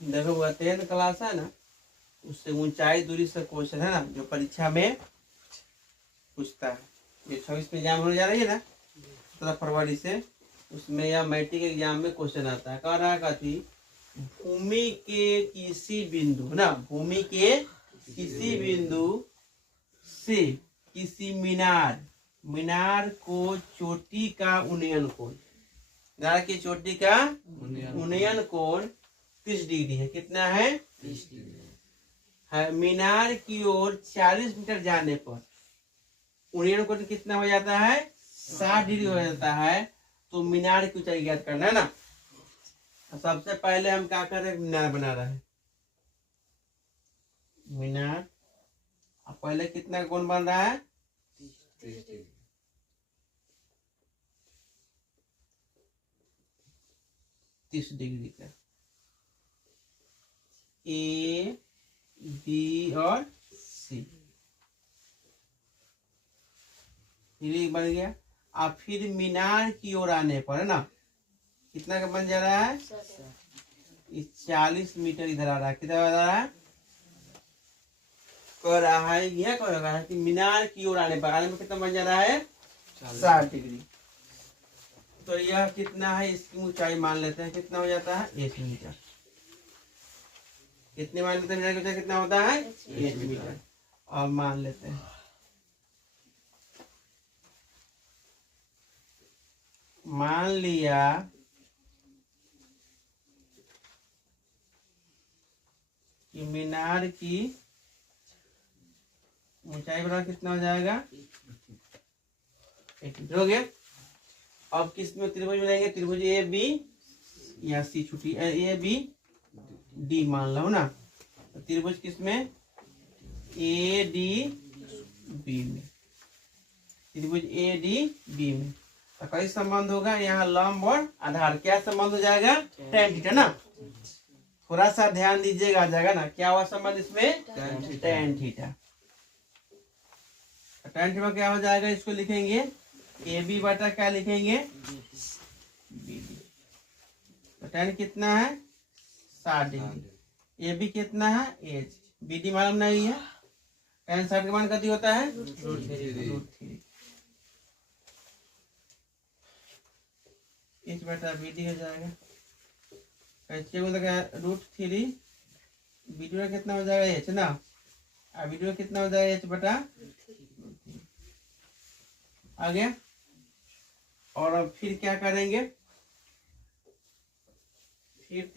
देखो वो 10th class है ना, उससे ऊंचाई दूरी से क्वेश्चन है ना जो परीक्षा में पूछता है। ये 26 में एग्जाम होने जा रही है ना 17 फरवरी से, उसमें या मैट्रिक एग्जाम में क्वेश्चन आता है। कह रहा है कथी, भूमि के किसी बिंदु ना, भूमि के किसी बिंदु से किसी मीनार को चोटी का उन्नयन कोण, मीनार की चोटी का उन्नयन कोण 30 डिग्री है। कितना है? 30 डिग्री है। मीनार की ओर 40 मीटर जाने पर उन्नयन कोण कितना हो जाता है? 60 डिग्री हो जाता है। तो मीनार की ऊंचाई ज्ञात करना है ना। सबसे पहले हम क्या कर रहे हैं, मीनार बना रहे हैं। मीनार अब पहले कितना कोण बन रहा है? 30 डिग्री का। ए बी और सी बन गया। अब फिर मीनार की ओर आने पर है ना, कितना का बन जा रहा है? 40 मीटर इधर आ रहा है। कितना आ रहा है? कह रहा है यह कह रहा है कि मीनार की ओर आने पर कितना बन जा रहा है? 60 डिग्री। तो यह कितना है, इसकी ऊंचाई मान लेते हैं। कितना हो जाता है? 1 मीटर। कितने मान लेते हैं मीनार की ऊंचाई कितना होता है? 1 मीटर। और मान लेते हैं, मान लिया कि मीनार की ऊंचाई बराबर कितना हो जाएगा? 1 मीटर हो गया। अब किस में त्रिभुज बनाएंगे? त्रिभुज ए बी या सी छुट्टी ए बी डी मान लो ना। तो त्रिभुज किस में? ए डी बी में। त्रिभुज ए डी बी में तो कई संबंध होगा यहाँ, लंब और आधार। क्या संबंध हो जाएगा? tan थीटा ना। थोड़ा सा ध्यान दीजिएगा, आ जाएगा ना। क्या हुआ संबंध इसमें? tan theta. tan थीटा क्या हो जाएगा? इसको लिखेंगे ए बी बटा क्या लिखेंगे? B D. तो tan कितना है? 60 डिग्री। ए बी कितना है? एच। बी डी मालूम नहीं है। tan 60 का मान कितना होता है? √3। एच बटा बी डी हो जाएगा। कैसे √3। बी डी में कितना हो जाएगा? एच ना। और बी डी में कितना हो जाएगा? एच बटा आ गया। और अब फिर क्या करेंगे? फिर